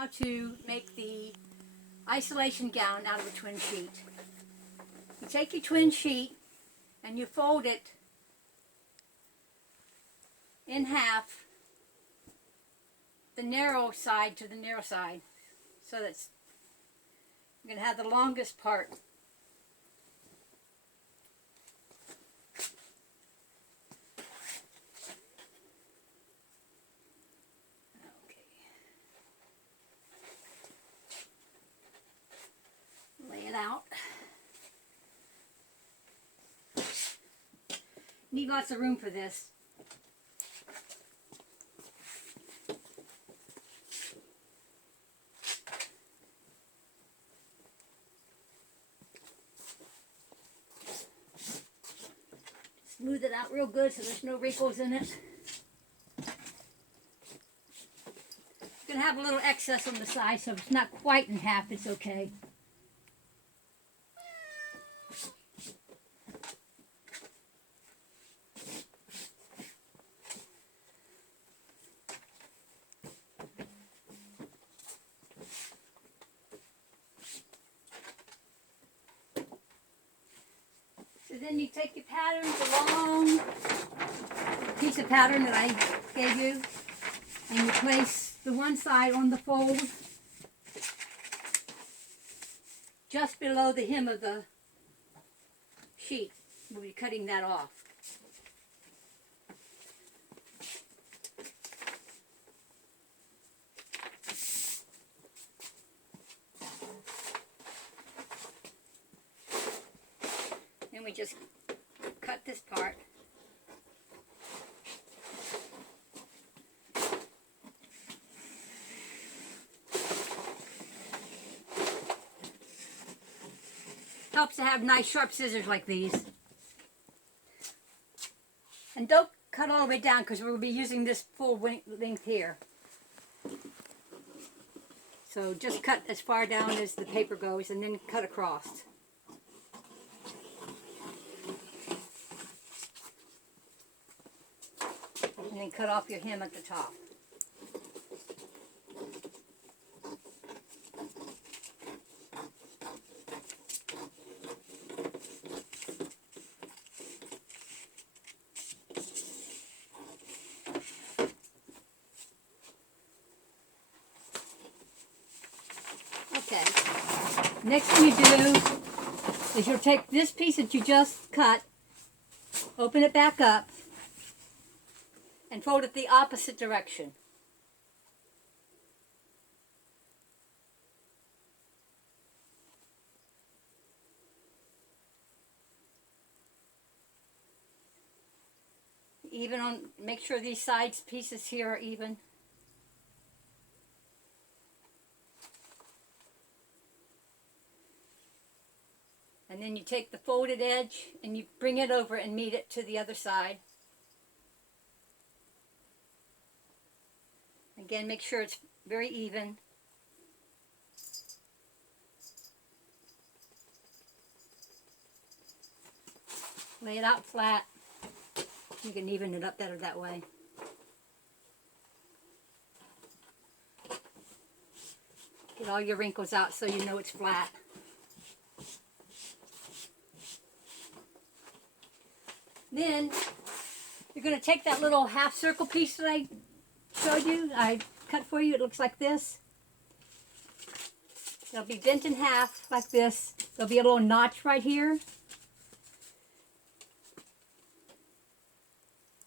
how to make the isolation gown out of a twin sheet. You take your twin sheet and you fold it in half, the narrow side to the narrow side, so that's you're going to have the longest part. Lay it out. Need lots of room for this. Smooth it out real good so there's no wrinkles in it. It's going to have a little excess on the side, so if it's not quite in half, it's okay. So then you take your pattern, the long piece of pattern that I gave you, and you place the one side on the fold just below the hem of the sheet. We'll be cutting that off. Then we just cut this part. Helps to have nice sharp scissors like these. And don't cut all the way down because we'll be using this full length here. So just cut as far down as the paper goes and then cut across. And then cut off your hem at the top. Okay. Next thing you do is you'll take this piece that you just cut, open it back up, and fold it the opposite direction. Even on, make sure these sides pieces here are even. And then you take the folded edge and you bring it over and meet it to the other side. Again, make sure it's very even. Lay it out flat. You can even it up better that way. Get all your wrinkles out so you know it's flat. Then you're going to take that little half circle piece that I showed you, I cut for you. It looks like this. It'll be bent in half like this. There'll be a little notch right here.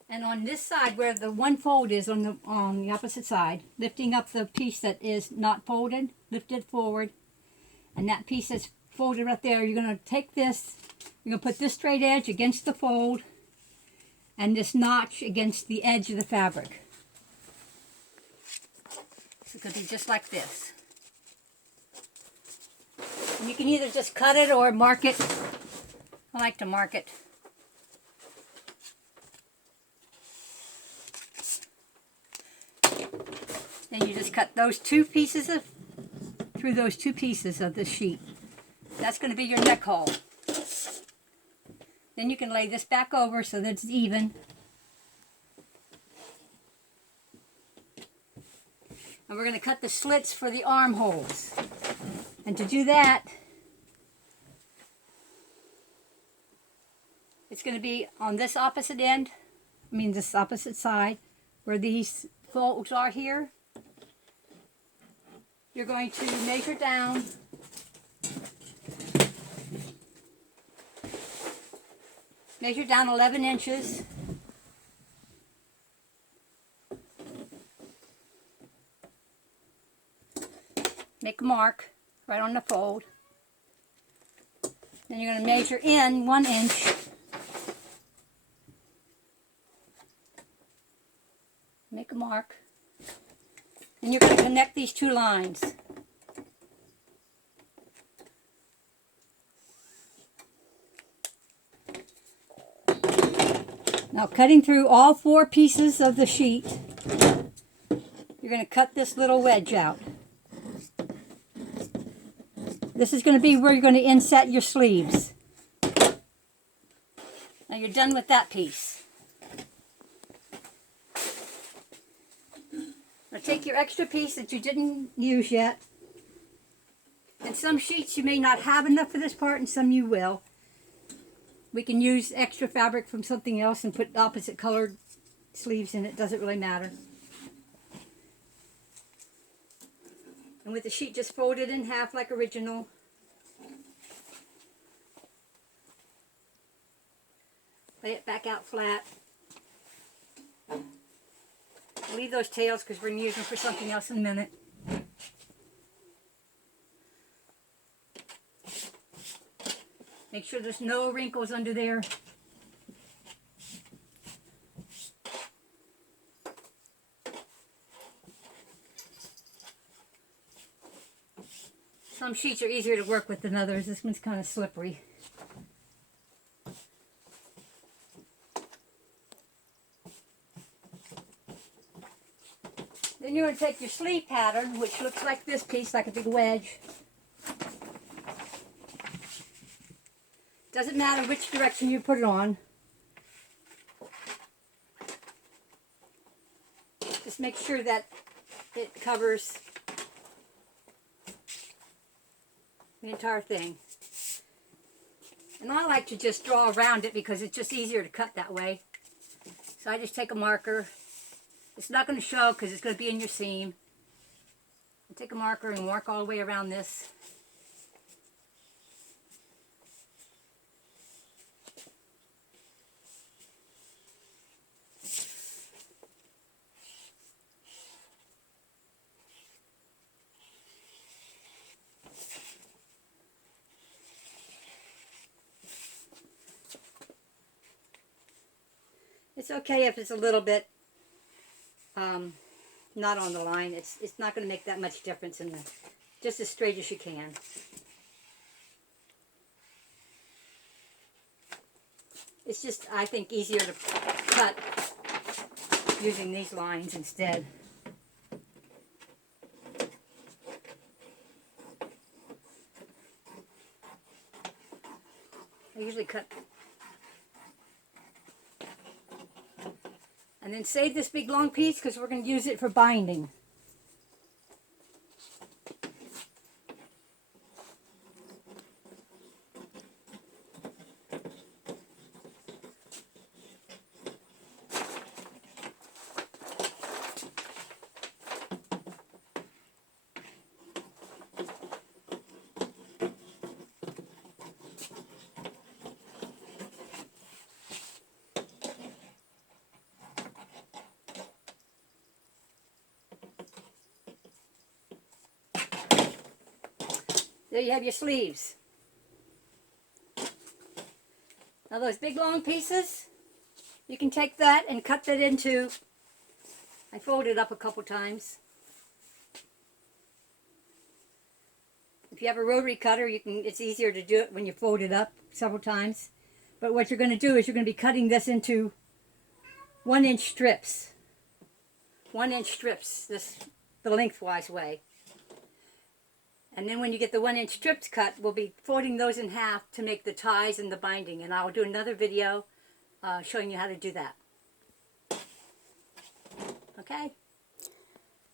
And on this side where the one fold is on the opposite side, lifting up the piece that is not folded, lift it forward. And that piece that's folded right there, you're going to take this, you're going to put this straight edge against the fold and this notch against the edge of the fabric. So it could be just like this. And you can either just cut it or mark it. I like to mark it. Then you just cut those two pieces through those two pieces of the sheet. That's going to be your neck hole. Then you can lay this back over so that it's even. And we're going to cut the slits for the armholes. And to do that, it's going to be on this opposite end, this opposite side, where these folds are here. You're going to measure down Measure down 11 inches. Make a mark right on the fold. Then you're going to measure in 1 inch. Make a mark. And you're going to connect these two lines. Now, cutting through all 4 pieces of the sheet, you're going to cut this little wedge out. This is going to be where you're going to inset your sleeves. Now you're done with that piece. Now take your extra piece that you didn't use yet. And some sheets you may not have enough for this part, and some you will. We can use extra fabric from something else and put opposite colored sleeves in it. Doesn't really matter. And with the sheet just folded in half like original. Lay it back out flat. Leave those tails because we're going to use them for something else in a minute. Make sure there's no wrinkles under there. Some sheets are easier to work with than others. This one's kind of slippery. Then you're going to take your sleeve pattern, which looks like this piece, like a big wedge. Doesn't matter which direction you put it on. Just make sure that it covers the entire thing. And I like to just draw around it because it's just easier to cut that way. So I just take a marker. It's not going to show because it's going to be in your seam. I take a marker and mark all the way around this. It's okay if it's a little bit not on the line. It's not going to make that much difference in the, just as straight as you can. It's just, I think, easier to cut using these lines instead. I usually cut. And then save this big long piece because we're going to use it for binding. There you have your sleeves. Now those big long pieces, you can take that and cut that into, I fold it up a couple times. If you have a rotary cutter, it's easier to do it when you fold it up several times. But what you're going to do is you're going to be cutting this into 1 inch strips. 1 inch strips, the lengthwise way. And then when you get the 1 inch strips cut, we'll be folding those in half to make the ties and the binding. And I'll do another video showing you how to do that. Okay?